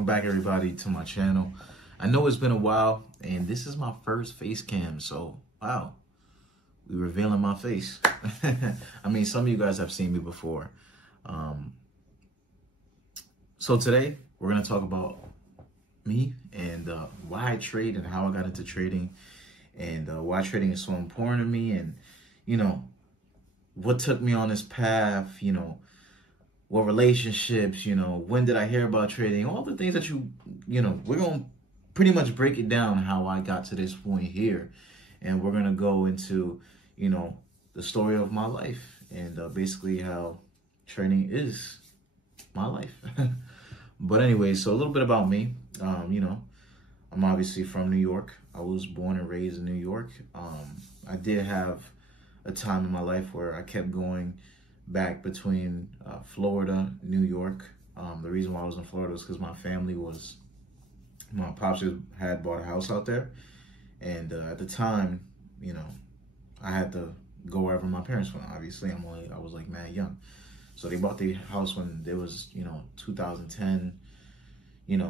Welcome back, everybody, to my channel. I know it's been a while, and this is my first face cam, so wow, we revealing my face. I mean, some of you guys have seen me before. So today we're gonna talk about me and why I trade and how I got into trading, and why trading is so important to me, and what took me on this path, what relationships, when did I hear about trading, all the things that we're going to pretty much break it down how I got to this point here. And we're going to go into, the story of my life and basically how trading is my life. But anyway, so a little bit about me. I'm obviously from New York. I was born and raised in New York. I did have a time in my life where I kept going back between Florida, New York. The reason why I was in Florida was because my pops had bought a house out there. And at the time, I had to go wherever my parents went. Obviously, I was like mad young. So they bought the house when there was, 2010,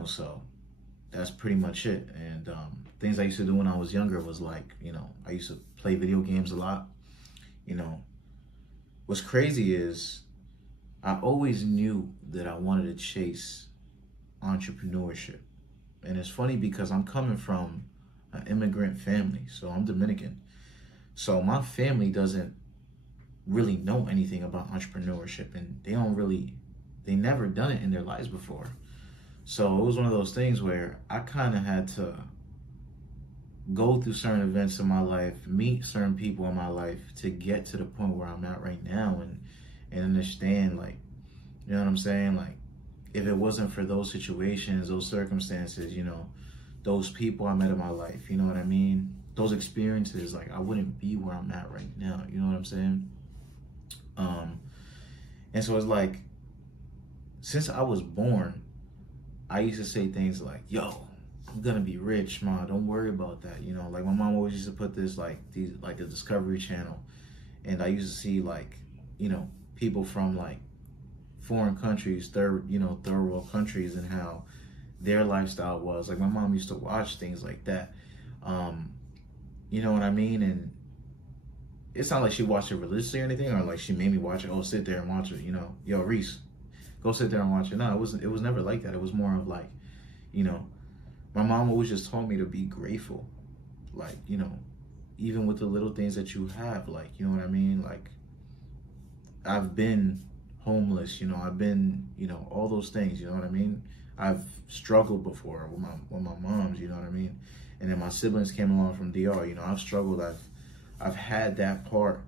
so that's pretty much it. And things I used to do when I was younger was like, I used to play video games a lot. What's crazy is I always knew that I wanted to chase entrepreneurship. And it's funny because I'm coming from an immigrant family, so I'm Dominican. So my family doesn't really know anything about entrepreneurship, and they never done it in their lives before. So it was one of those things where I kind of had to go through certain events in my life, meet certain people in my life to get to the point where I'm at right now, and understand, like, you know what I'm saying? Like, if it wasn't for those situations, those circumstances, those people I met in my life, you know what I mean? Those experiences, like, I wouldn't be where I'm at right now, you know what I'm saying? And so it's like, since I was born, I used to say things like, yo, I'm gonna be rich, Ma, don't worry about that. Like my mom always used to put this like the Discovery Channel, and I used to see like, people from like foreign countries, third world countries, and how their lifestyle was. Like my mom used to watch things like that. You know what I mean? And it's not like she watched it religiously or anything, or like she made me watch it. Oh, sit there and watch it, yo, Reese, go sit there and watch it. No, it was never like that. It was more of like, my mom always just told me to be grateful. Like, even with the little things that you have, like, you know what I mean? Like, I've been homeless, I've been, all those things, you know what I mean? I've struggled before with my moms, you know what I mean? And then my siblings came along from DR, I've struggled. I've had that part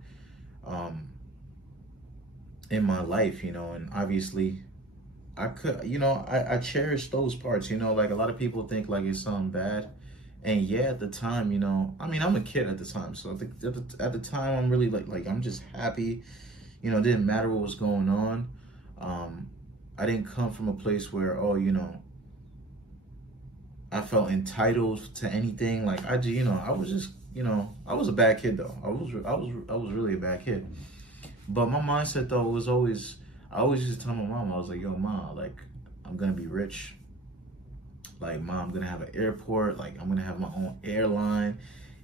in my life, and obviously I could, I cherish those parts, like a lot of people think like it's something bad. And yeah, at the time, I mean, I'm a kid at the time. So at the time, I'm really like, I'm just happy, it didn't matter what was going on. I didn't come from a place where, I felt entitled to anything. Like I was just, I was a bad kid though. I was really a bad kid. But my mindset though was always, I always used to tell my mom, I was like, yo, Ma, like, I'm going to be rich. Like, Ma, I'm going to have an airport. Like, I'm going to have my own airline.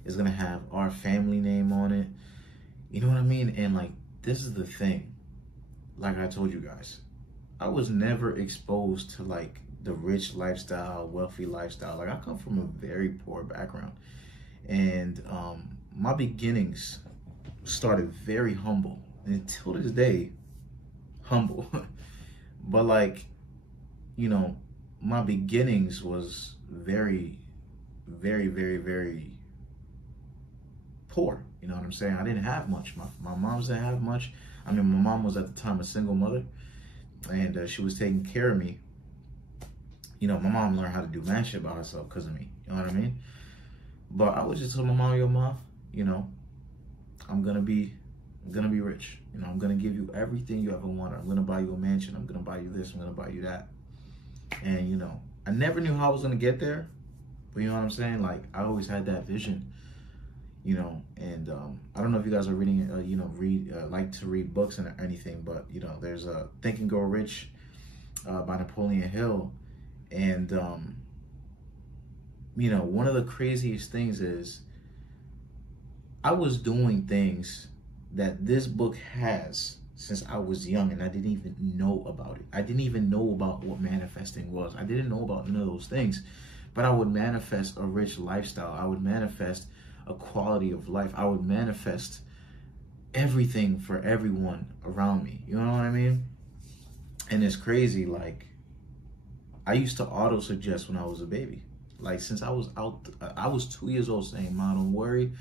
It's going to have our family name on it. You know what I mean? And, like, this is the thing. Like I told you guys, I was never exposed to, like, the rich lifestyle, wealthy lifestyle. Like, I come from a very poor background. And my beginnings started very humble. And until this day, humble. But like, my beginnings was very, very, very, very poor. You know what I'm saying? I didn't have much. My moms didn't have much. I mean, my mom was at the time a single mother, and she was taking care of me. My mom learned how to do mad shit by herself because of me. You know what I mean? But I would just tell my mom, yo, Ma, I'm gonna be rich. I'm gonna give you everything you ever wanted. I'm gonna buy you a mansion. I'm gonna buy you this. I'm gonna buy you that. And I never knew how I was gonna get there, but you know what I'm saying? Like, I always had that vision. And I don't know if you guys are reading, like to read books and anything, but there's Think and Grow Rich by Napoleon Hill, And, you know, one of the craziest things is I was doing things that this book has since I was young, and I didn't even know about it. I didn't even know about what manifesting was. I didn't know about none of those things, but I would manifest a rich lifestyle. I would manifest a quality of life. I would manifest everything for everyone around me. You know what I mean? And it's crazy. Like, I used to auto suggest when I was a baby. Like, since I was out, I was 2 years old, saying, "Mom, don't worry,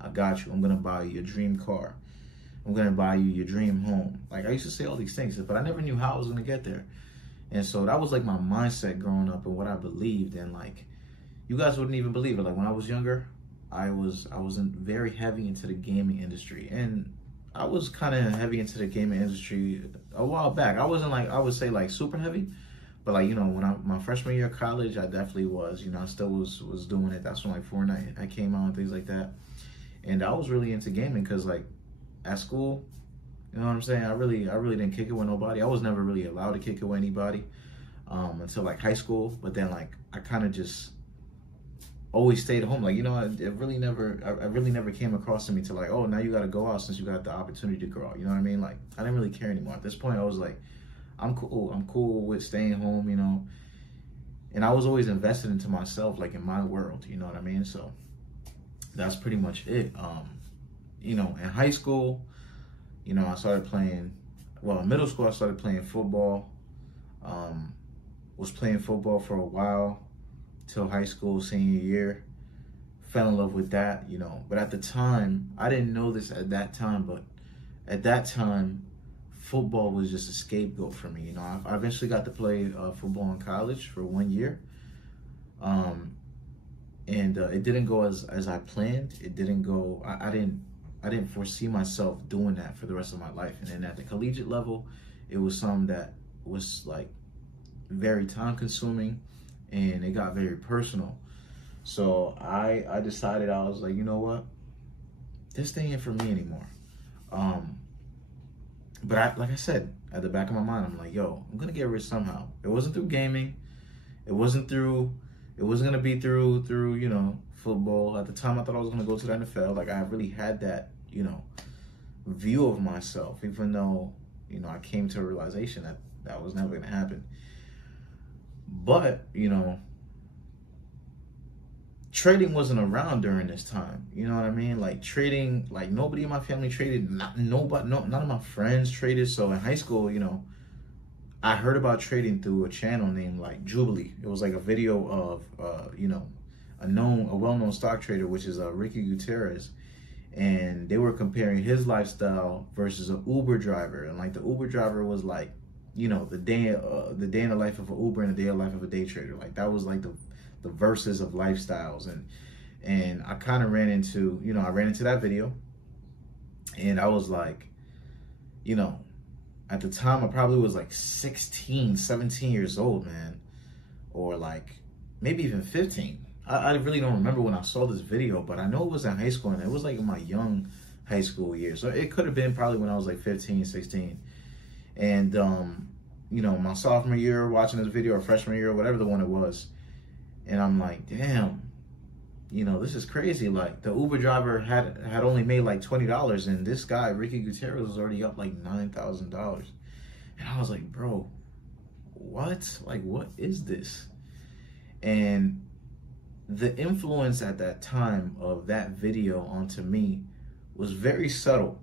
I got you. I'm gonna buy you your dream car. I'm gonna buy you your dream home." Like, I used to say all these things, but I never knew how I was gonna get there. And so that was like my mindset growing up and what I believed. And like, you guys wouldn't even believe it. Like, when I was younger, I wasn't very heavy into the gaming industry, and I was kind of heavy into the gaming industry a while back. I wasn't like, I would say like super heavy, but like, you know, when my freshman year of college, I definitely was. You know, I still was doing it. That's when like Fortnite I came out and things like that. And I was really into gaming because like at school, you know what I'm saying, I really didn't kick it with nobody. I was never really allowed to kick it with anybody until like high school. But then like I kind of just always stayed at home. Like, you know, I really never came across to me to like, oh, now you got to go out since you got the opportunity to go out. You know what I mean? Like, I didn't really care anymore. At this point, I was like, I'm cool with staying home, you know. And I was always invested into myself, like in my world, you know what I mean? So that's pretty much it. You know, in high school, you know, I started playing, well, in middle school, I started playing football. Was playing football for a while till high school, senior year. Fell in love with that, you know. But at the time, I didn't know this at that time, but at that time, football was just a scapegoat for me. You know, I eventually got to play football in college for 1 year. And it didn't go as I planned. It didn't go, I didn't foresee myself doing that for the rest of my life. And then at the collegiate level, it was something that was like very time consuming, and it got very personal. So I decided, I was like, you know what, this thing ain't for me anymore. But like I said, at the back of my mind, I'm like, yo, I'm gonna get rich somehow. It wasn't through gaming. It wasn't gonna be through, you know, football. At the time, I thought I was gonna go to the NFL. Like, I really had that, you know, view of myself, even though, you know, I came to a realization that that was never gonna happen. But, you know, trading wasn't around during this time. You know what I mean? Like, trading, like, nobody in my family traded. None of my friends traded. So in high school, you know, I heard about trading through a channel named like Jubilee. It was like a video of, you know, a well-known stock trader, which is Ricky Gutierrez. And they were comparing his lifestyle versus an Uber driver. And like, the Uber driver was like, you know, the day in the life of an Uber and the day in the life of a day trader. Like, that was like the verses of lifestyles. And I kind of ran into, you know, I ran into that video, and I was like, you know, at the time I probably was like 16, 17 years old, man, or like maybe even 15. I really don't remember when I saw this video, but I know it was in high school, and it was like in my young high school years. So it could have been probably when I was like 15, 16. And, you know, my sophomore year watching this video, or freshman year, or whatever the one it was. And I'm like, damn, you know, this is crazy. Like, the Uber driver had only made like $20, and this guy, Ricky Gutierrez, was already up like $9,000. And I was like, bro, what? Like, what is this? And the influence at that time of that video onto me was very subtle.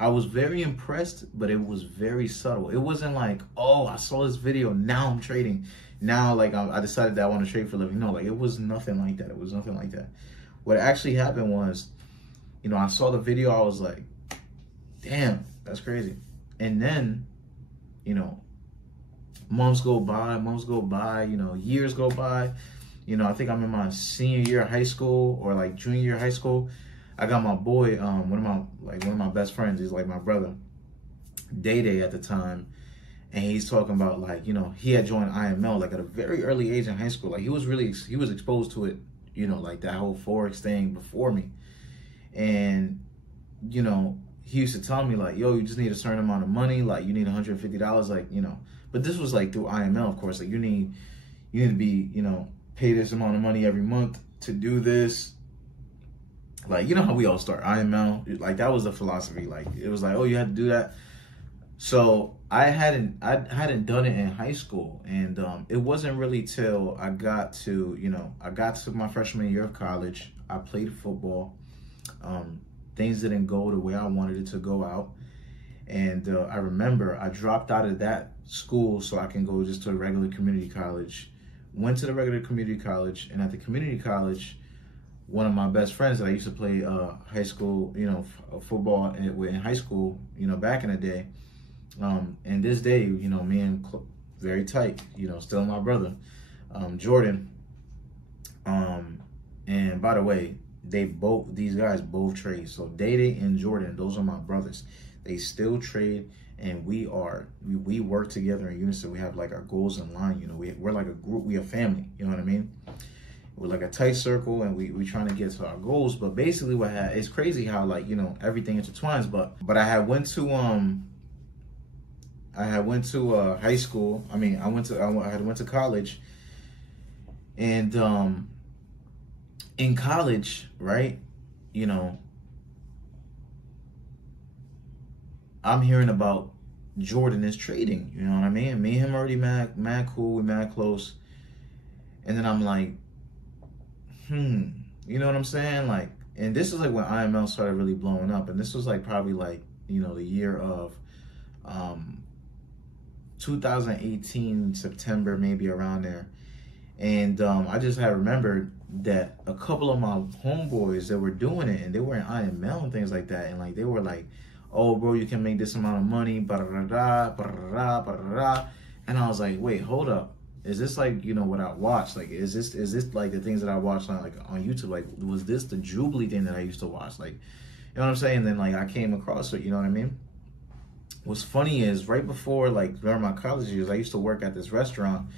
I was very impressed, but it was very subtle. It wasn't like, oh, I saw this video, now I'm trading. Now, like, I decided that I want to trade for a living. No, like, it was nothing like that. It was nothing like that. What actually happened was, you know, I saw the video, I was like, damn, that's crazy. And then, you know, months go by, you know, years go by. You know, I think I'm in my senior year of high school, or like junior year of high school. I got my boy, one of my best friends, he's like my brother, Day at the time, and he's talking about, like, you know, he had joined IML like at a very early age in high school. Like, he was exposed to it, you know, like that whole Forex thing before me. And, you know, he used to tell me like, yo, you just need a certain amount of money, like you need $150, like, you know. But this was like through IML, of course. Like, you need you need to be, you know, pay this amount of money every month to do this. Like, you know how we all start IML? Like, that was the philosophy. Like, it was like, oh, you had to do that. So I hadn't done it in high school, and it wasn't really till I got to, you know, I got to my freshman year of college. I played football. Things didn't go the way I wanted it to go out, and I remember I dropped out of that school so I can go just to a regular community college. Went to the regular community college, and at the community college, one of my best friends that I used to play high school, you know, football in high school, you know, back in the day. And this day, you know, me and very tight, you know, still my brother, Jordan. And by the way, these guys both trade. So Dede and Jordan, those are my brothers. They still trade, and we work together in unison. We have like our goals in line. You know, we're like a group. We a family. You know what I mean? We're like a tight circle, and we trying to get to our goals. But basically, it's crazy how, like, you know, everything intertwines. But I had went to high school. I mean, I had went to college, and in college, right? You know, I'm hearing about Jordan is trading. You know what I mean? Me and him already mad cool. We mad close, and then I'm like, you know what I'm saying? Like, and this is like when IML started really blowing up, and this was like probably like, you know, the year of 2018 September, maybe around there. And I just had remembered that a couple of my homeboys that were doing it, and they were in IML and things like that, and like they were like, oh bro, you can make this amount of money, and I was like, wait, hold up, is this like, you know, what I watched? Like, is this like the things that I watched on, like, on YouTube? Like, was this the Jubilee thing that I used to watch? Like, you know what I'm saying? And then like I came across it, you know what I mean? What's funny is right before, like, during my college years, I used to work at this restaurant,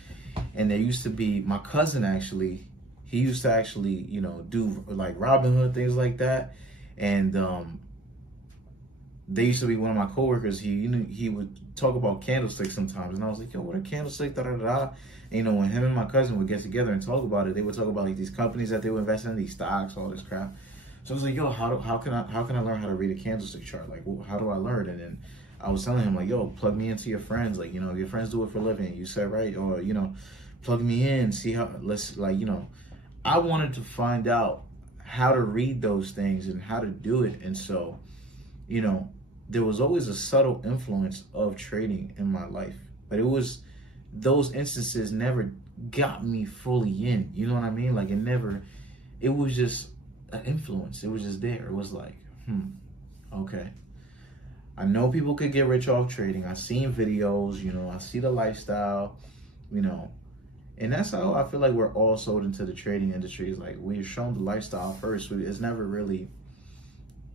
and there used to be, my cousin actually, he used to actually, you know, do like Robin Hood, things like that. And they used to be one of my coworkers. He would talk about candlesticks sometimes, and I was like, yo, what a candlestick, da da da. And, you know, when him and my cousin would get together and talk about it, they would talk about like these companies that they would invest in, these stocks, all this crap. So I was like, yo, how can I learn how to read a candlestick chart? Like, well, how do I learn? And then I was telling him, like, yo, plug me into your friends. Like, you know, your friends do it for a living. You said, right? Or, you know, plug me in, see how, let's, like, you know, I wanted to find out how to read those things and how to do it. And so, you know, there was always a subtle influence of trading in my life, but it was, those instances never got me fully in, you know what I mean? Like, it was just an influence. It was just there. It was like, okay. I know people could get rich off trading. I've seen videos, you know, I see the lifestyle, you know, and that's how I feel like we're all sold into the trading industry. Is like, we're shown the lifestyle first. It's never really,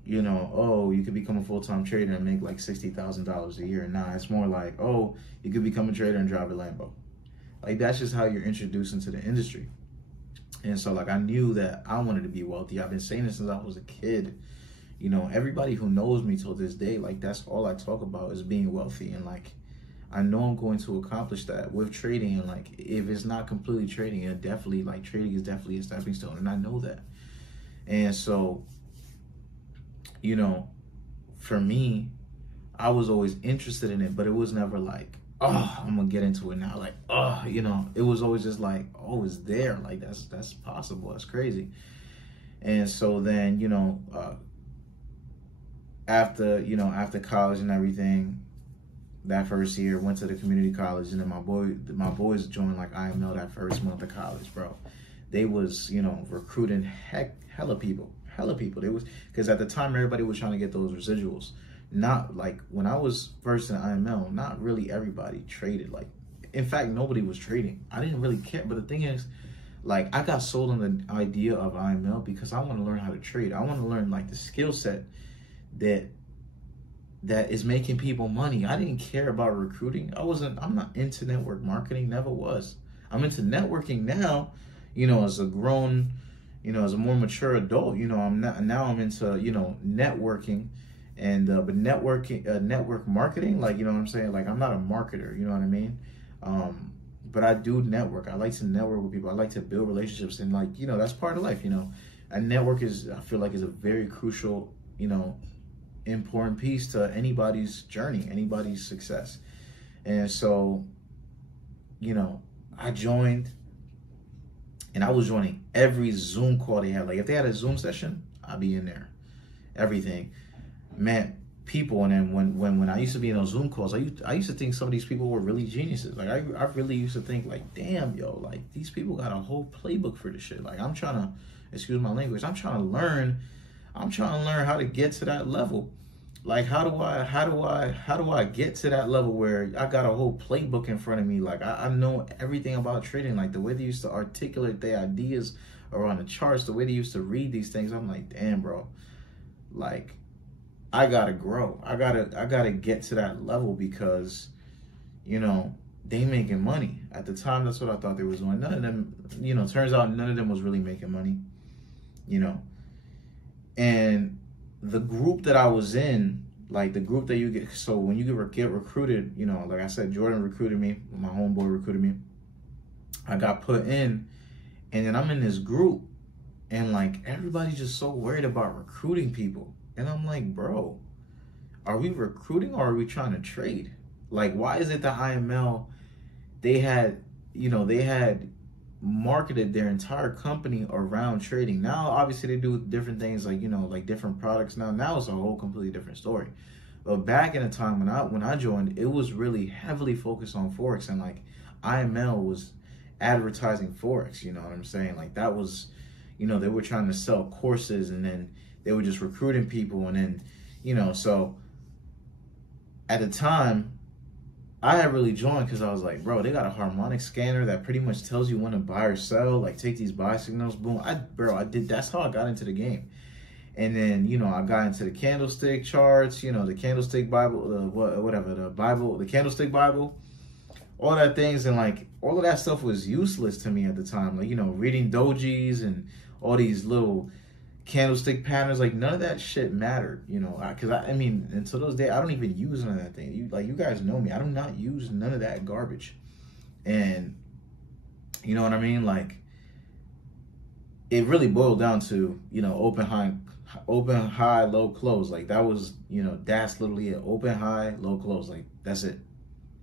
you know, oh, you could become a full-time trader and make like $60,000 a year. Nah, it's more like, oh, you could become a trader and drive a Lambo. Like, that's just how you're introduced into the industry. And so, like, I knew that I wanted to be wealthy. I've been saying this since I was a kid. You know, everybody who knows me till this day, like, that's all I talk about is being wealthy. And like, I know I'm going to accomplish that with trading. And like, if it's not completely trading, it definitely, like, trading is definitely a stepping stone. And I know that. And so, you know, for me, I was always interested in it, but it was never like, oh, I'm gonna get into it now. Like, oh, you know, it was always just like, oh, it's there. Like, that's possible. That's crazy. And so then, you know, after college and everything, that first year, went to the community college, and then my boys joined like IML that first month of college, bro. They was, you know, recruiting hella people. They was, because at the time everybody was trying to get those residuals. Not like when I was first in IML, not really everybody traded. Like, in fact, nobody was trading. I didn't really care. But the thing is, like, I got sold on the idea of IML because I want to learn how to trade. I want to learn like the skill set that is making people money. I didn't care about recruiting. I'm not into network marketing, never was. I'm into networking now, you know, as a grown, you know, as a more mature adult, you know, I'm into, you know, networking and, but network marketing, like, you know what I'm saying? Like, I'm not a marketer, you know what I mean? but I do network. I like to network with people. I like to build relationships, and like, you know, that's part of life. You know, a network is, I feel like, is a very crucial, you know, important piece to anybody's journey, anybody's success. And so, you know, I joined, and I was joining every Zoom call they had. Like if they had a Zoom session, I'd be in there. Everything, man. People, and then when I used to be in those Zoom calls, I used to think some of these people were really geniuses. Like I really used to think like, damn, yo, like these people got a whole playbook for this shit. Like I'm trying to, excuse my language, I'm trying to learn how to get to that level. Like how do I get to that level where I got a whole playbook in front of me? Like I know everything about trading. Like the way they used to articulate their ideas around the charts, the way they used to read these things. I'm like, damn, bro, like I gotta grow. I gotta get to that level because, you know, they making money. At the time, that's what I thought they was doing. None of them, you know, turns out none of them was really making money, you know. And the group that I was in, like the group that you get, so when you get recruited, you know, like I said, Jordan recruited me, my homeboy recruited me. I got put in, and then I'm in this group, and like everybody's just so worried about recruiting people. And I'm like, bro, are we recruiting or are we trying to trade? Like, why is it that IML, they had marketed their entire company around trading? Now, obviously, they do different things like, you know, like different products. Now it's a whole completely different story. But back in the time when I joined, it was really heavily focused on Forex. And like IML was advertising Forex, you know what I'm saying? Like that was, you know, they were trying to sell courses, and then they were just recruiting people. And then, you know, so at the time, I had really joined because I was like, bro, they got a harmonic scanner that pretty much tells you when to buy or sell. Like, take these buy signals, boom. That's how I got into the game. And then, you know, I got into the candlestick charts, you know, the candlestick Bible, the candlestick Bible, all that things. And like, all of that stuff was useless to me at the time. Like, you know, reading dojis and all these little candlestick patterns, like none of that shit mattered, you know, because I mean, until those days, I don't even use none of that thing. You guys know me, I do not use none of that garbage. And you know what I mean? Like, it really boiled down to, you know, open, high, low, close. Like that was, you know, that's literally it. Open, high, low, close. Like that's it.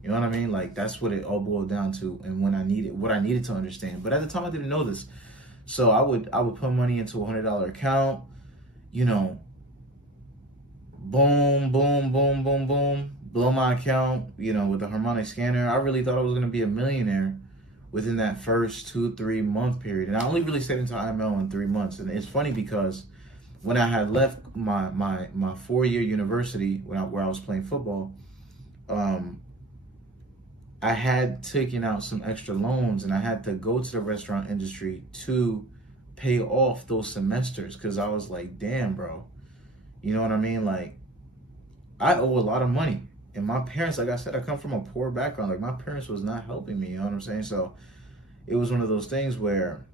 You know what I mean? Like that's what it all boiled down to, and what I needed to understand. But at the time, I didn't know this. So I would put money into a $100 account, you know, boom, boom, boom, boom, boom, blow my account, you know, with the harmonic scanner. I really thought I was going to be a millionaire within that first 2-3 month period. And I only really stayed into IML in 3 months. And it's funny because when I had left my 4-year university, where I was playing football, I had taken out some extra loans, and I had to go to the restaurant industry to pay off those semesters, because I was like, damn, bro, you know what I mean? Like, I owe a lot of money. And my parents, like I said, I come from a poor background. Like, my parents was not helping me, you know what I'm saying? So it was one of those things where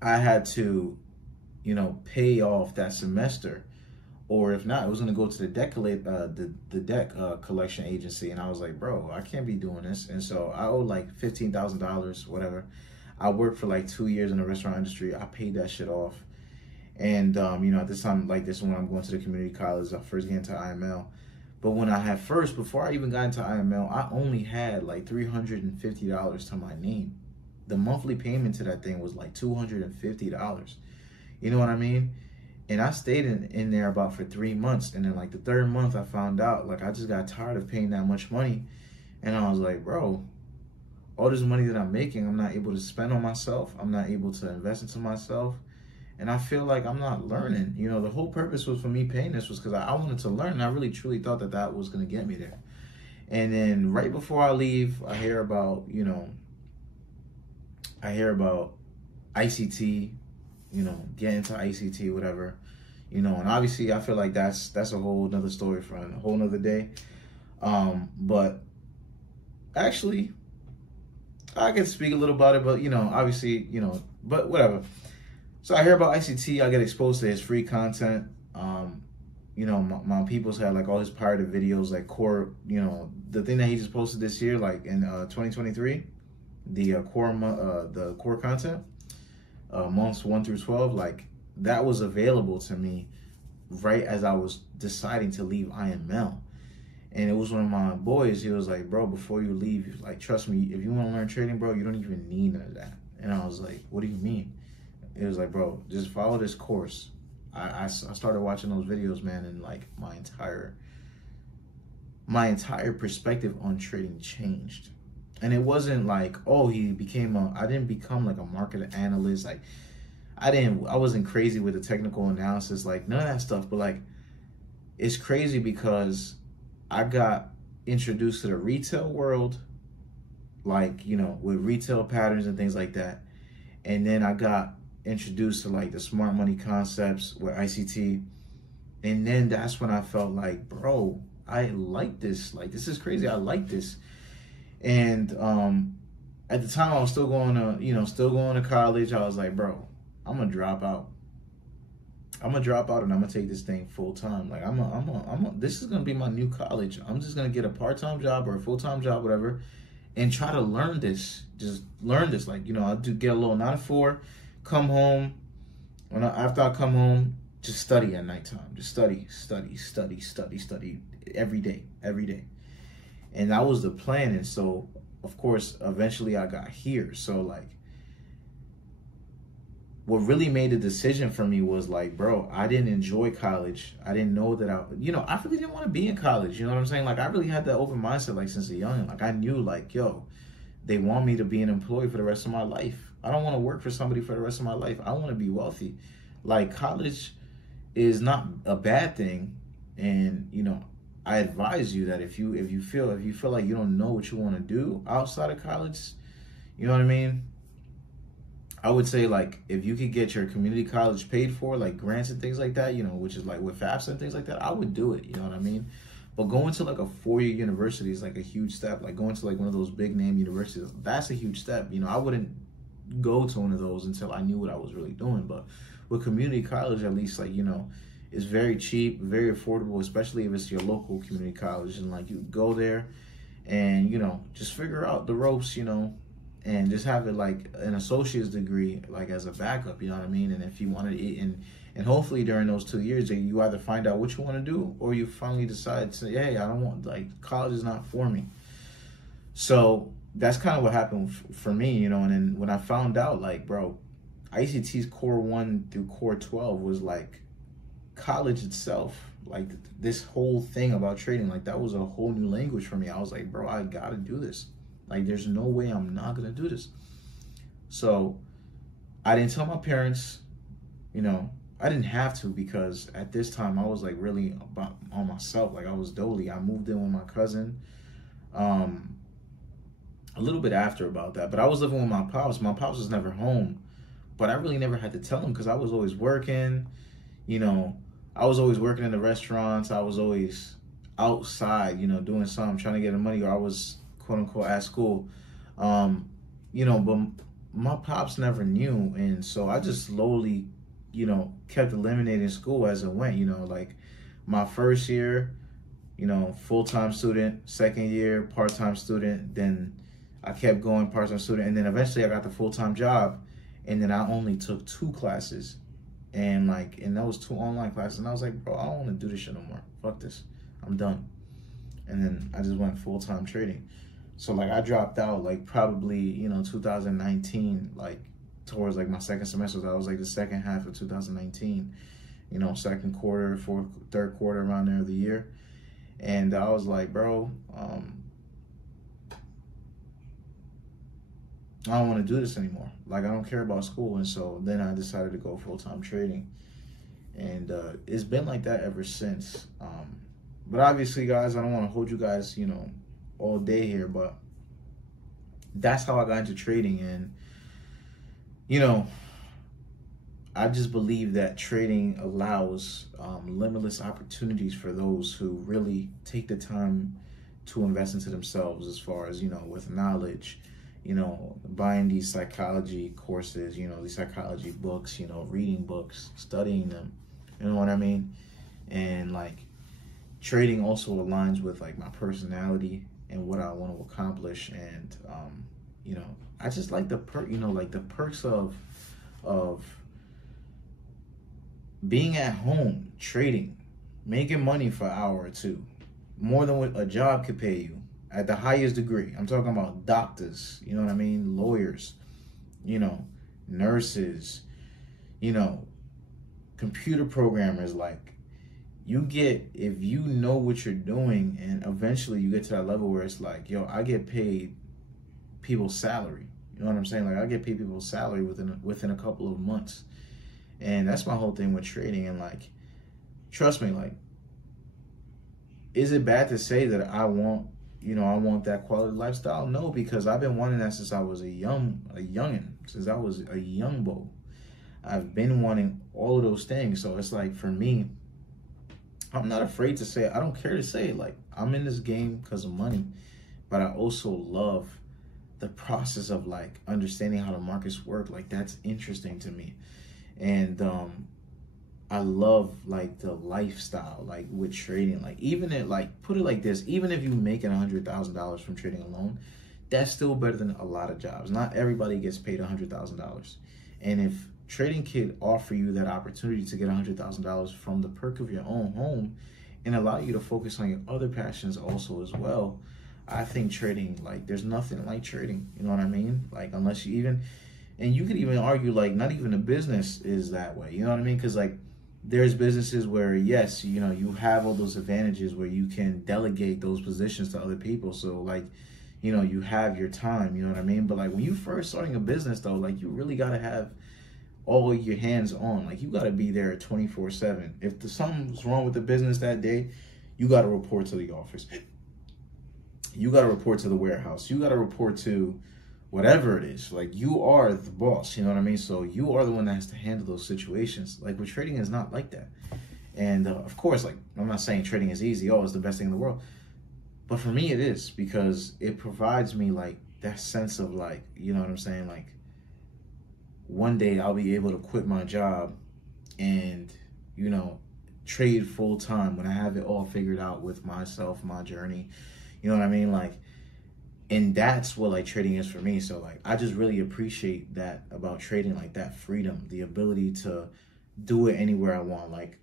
I had to, you know, pay off that semester. Or if not, it was going to go to the deck collection agency. And I was like, bro, I can't be doing this. And so I owed like $15,000, whatever. I worked for like 2 years in the restaurant industry. I paid that shit off. And, you know, at this time, like this, when I'm going to the community college, I first get into IML. But when I had before I even got into IML, I only had like $350 to my name. The monthly payment to that thing was like $250. You know what I mean? And I stayed in there about for 3 months. And then like the third month, I found out, like, I just got tired of paying that much money. And I was like, bro, all this money that I'm making, I'm not able to spend on myself. I'm not able to invest into myself. And I feel like I'm not learning. You know, the whole purpose was for me paying this was because I wanted to learn. And I really, truly thought that that was going to get me there. And then right before I leave, I hear about, you know, ICT, you know, get into ICT, whatever, you know. And obviously I feel like that's a whole nother story for a whole nother day. But actually, I can speak a little about it, but, you know, obviously, you know, but whatever. So I hear about ICT, I get exposed to his free content. you know, my people's had like all his pirated videos, like core, you know, the thing that he just posted this year, like in 2023, the core content, months 1 through 12, like that was available to me right as I was deciding to leave IML. And it was one of my boys, he was like, bro, before you leave, like, trust me, if you want to learn trading, bro, you don't even need none of that. And I was like, what do you mean? It was like, bro, just follow this course. I started watching those videos, man, and like my entire perspective on trading changed. And it wasn't like, oh, I didn't become like a market analyst. Like I wasn't crazy with the technical analysis, like none of that stuff. But like, it's crazy because I got introduced to the retail world, like, you know, with retail patterns and things like that. And then I got introduced to like the smart money concepts with ICT. And then that's when I felt like, bro, I like this. Like, this is crazy. I like this. And at the time I was still going to college. I was like, bro, I'm gonna drop out. And I'm gonna take this thing full time. Like this is gonna be my new college. I'm just gonna get a part-time job or a full-time job, whatever, and try to learn this. Just learn this. Like, you know, I'll get a little 9 to 4, come home. After I come home, just study at nighttime. Just study every day. And that was the plan. And so, of course, eventually I got here. So like, what really made the decision for me was like, bro, I didn't enjoy college. I didn't know that I really didn't want to be in college. You know what I'm saying? Like, I really had that open mindset, like, since a youngin'. Like, I knew, like, yo, they want me to be an employee for the rest of my life. I don't want to work for somebody for the rest of my life. I want to be wealthy. Like, college is not a bad thing. And, you know, I advise you that if you feel like you don't know what you want to do outside of college, you know what I mean? I would say, like, if you could get your community college paid for, like grants and things like that, you know, which is like with FAFSA and things like that, I would do it, you know what I mean? But going to like a 4-year university is like a huge step. Like going to like one of those big name universities, that's a huge step. You know, I wouldn't go to one of those until I knew what I was really doing. But with community college, at least, like, you know, it's very cheap, very affordable, especially if it's your local community college. And like, you go there and, you know, just figure out the ropes, you know, and just have it like an associate's degree, like as a backup, you know what I mean? And if you wanted it, and hopefully during those 2 years, you either find out what you want to do, or you finally decide to say, hey, I don't want, like, college is not for me. So that's kind of what happened for me, you know. And then when I found out, like, bro, ICT's core 1 through core 12 was like college itself. Like, this whole thing about trading, like, that was a whole new language for me. I was like, bro, I gotta do this. Like, there's no way I'm not gonna do this. So I didn't tell my parents, you know. I didn't have to, because at this time I was like really on myself. Like, I was dolly. I moved in with my cousin a little bit after about that, but I was living with my pops. My pops was never home, but I really never had to tell him because I was always working. You know, I was always working in the restaurants. I was always outside, you know, doing something, trying to get the money, or I was quote unquote at school. You know, but my pops never knew, and so I just slowly, you know, kept eliminating school as it went. You know, like my first year, you know, full-time student, second year, part-time student, then I kept going part-time student, and then eventually I got the full-time job, and then I only took 2 classes, and that was 2 online classes, and I was like, bro, I don't want to do this shit no more. Fuck this. I'm done. And then I just went full-time trading. So like, I dropped out like probably, you know, 2019, like towards like my second semester. So that was like the second half of 2019, you know, second quarter, third quarter, around there of the year. And I was like, bro, I don't want to do this anymore. Like, I don't care about school. And so then I decided to go full-time trading. And it's been like that ever since. But obviously, guys, I don't want to hold you guys, you know, all day here, but that's how I got into trading. And, you know, I just believe that trading allows limitless opportunities for those who really take the time to invest into themselves, as far as, you know, with knowledge, you know, buying these psychology courses, you know, these psychology books, you know, reading books, studying them, you know what I mean? And like trading also aligns with like my personality and what I want to accomplish. And you know, I just like the like the perks of being at home, trading, making money for an hour or two, more than what a job could pay you at the highest degree. I'm talking about doctors, you know what I mean? Lawyers, you know, nurses, you know, computer programmers. Like, you get, if you know what you're doing, and eventually you get to that level where it's like, yo, I get paid people's salary. You know what I'm saying? Like, I get paid people's salary within a couple of months. And that's my whole thing with trading. And like, trust me, like, is it bad to say that I want, you know, I want that quality lifestyle? No, because I've been wanting that since I was a youngin', since I was a young bo. I've been wanting all of those things. So it's like, for me, I'm not afraid to say it. I don't care to say it. Like, I'm in this game because of money, but I also love the process of like understanding how the markets work. Like, that's interesting to me. And I love like the lifestyle, like with trading. Like, even if, like, put it like this, even if you making $100,000 from trading alone, that's still better than a lot of jobs. Not everybody gets paid $100,000. And if trading could offer you that opportunity to get $100,000 from the perk of your own home and allow you to focus on your other passions also as well, I think trading, like, there's nothing like trading, you know what I mean? Like, unless you even, and you could even argue like not even a business is that way, you know what I mean? Because like, there's businesses where, yes, you know, you have all those advantages where you can delegate those positions to other people. So like, you know, you have your time, you know what I mean? But like, when you first starting a business though, like, you really got to have all your hands on. Like, you got to be there 24/7. If something's wrong with the business that day, you got to report to the office. You got to report to the warehouse. You got to report to whatever it is. Like, you are the boss, you know what I mean? So you are the one that has to handle those situations. Like, with trading is not like that. And of course, like, I'm not saying trading is easy. Oh, it's the best thing in the world. But for me, it is, because it provides me like that sense of like, you know what I'm saying? Like, one day I'll be able to quit my job and, you know, trade full time when I have it all figured out with myself, my journey. You know what I mean? Like, and that's what like trading is for me. So like, I just really appreciate that about trading, like that freedom, the ability to do it anywhere I want. Like,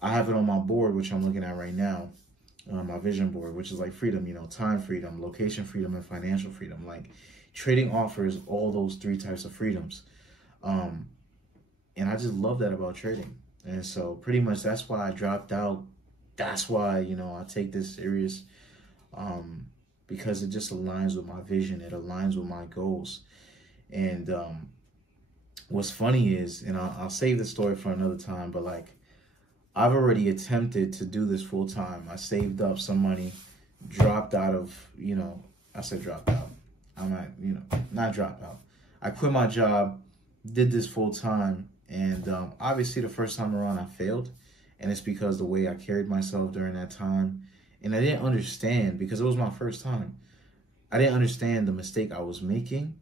I have it on my board, which I'm looking at right now, my vision board, which is like freedom, you know, time freedom, location freedom, and financial freedom. Like, trading offers all those three types of freedoms. And I just love that about trading. And so pretty much that's why I dropped out. That's why, you know, I take this serious, because it just aligns with my vision. It aligns with my goals. And what's funny is, and I'll save the story for another time, but like, I've already attempted to do this full time. I saved up some money, dropped out of, you know, I said dropped out. I'm not, you know, not dropped out. I quit my job, did this full time. And obviously the first time around I failed. And it's because the way I carried myself during that time. And I didn't understand, because it was my first time. I didn't understand the mistake I was making.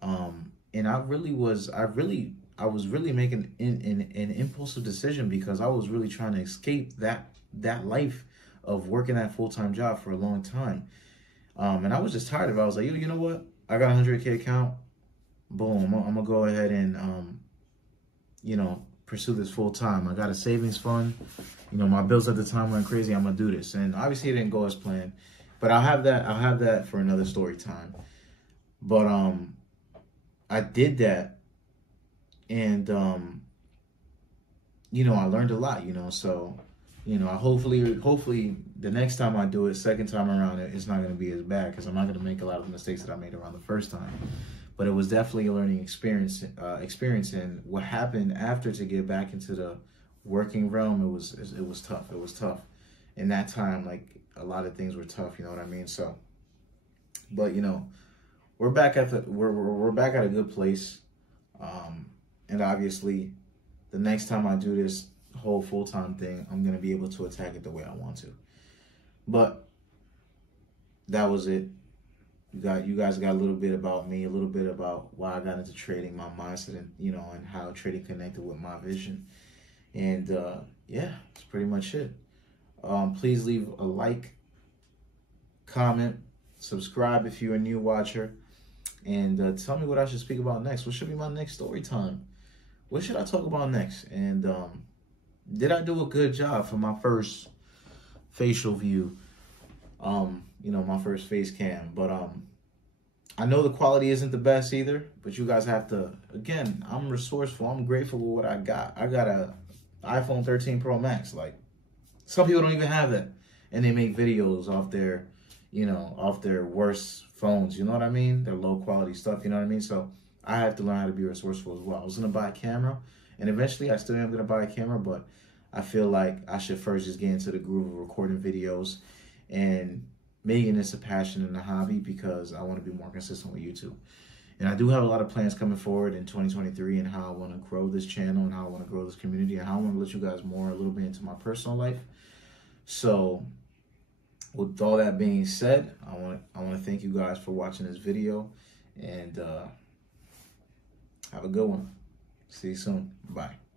And I was really making an impulsive decision, because I was really trying to escape that life of working that full-time job for a long time. And I was just tired of it. I was like, yo, you know what? I got a 100K account. Boom, I'm gonna go ahead and you know, pursue this full time. I got a savings fund. You know, my bills at the time went crazy. I'm gonna do this. And obviously it didn't go as planned. But I'll have that for another story time. But I did that, and you know, I learned a lot, you know. So, you know, hopefully the next time I do it, second time around, it's not gonna be as bad, because I'm not gonna make a lot of the mistakes that I made around the first time. But it was definitely a learning experience. And what happened after to get back into the working realm, it was tough. It was tough. In that time, like, a lot of things were tough. You know what I mean? So, but you know, we're back at we're back at a good place. And obviously, the next time I do this whole full-time thing, I'm gonna be able to attack it the way I want to. But that was it. You guys got a little bit about me, a little bit about why I got into trading, my mindset, and, you know, and how trading connected with my vision. And yeah, that's pretty much it. Please leave a like, comment, subscribe if you're a new watcher, and tell me what I should speak about next. What should be my next story time? What should I talk about next? And did I do a good job for my first facial view? You know, my first face cam. But I know the quality isn't the best either, but you guys have to, again, I'm resourceful. I'm grateful with what I got. I got a iPhone 13 Pro Max. Like, some people don't even have that. And they make videos off their, you know, off their worst phones. You know what I mean? Their low quality stuff. You know what I mean? So I have to learn how to be resourceful as well. I was going to buy a camera, and eventually I still am going to buy a camera, but I feel like I should first just get into the groove of recording videos and making this a passion and a hobby, because I want to be more consistent with YouTube. And I do have a lot of plans coming forward in 2023 and how I want to grow this channel and how I want to grow this community and how I want to let you guys more a little bit into my personal life. So with all that being said, I want to thank you guys for watching this video, and have a good one. See you soon. Bye.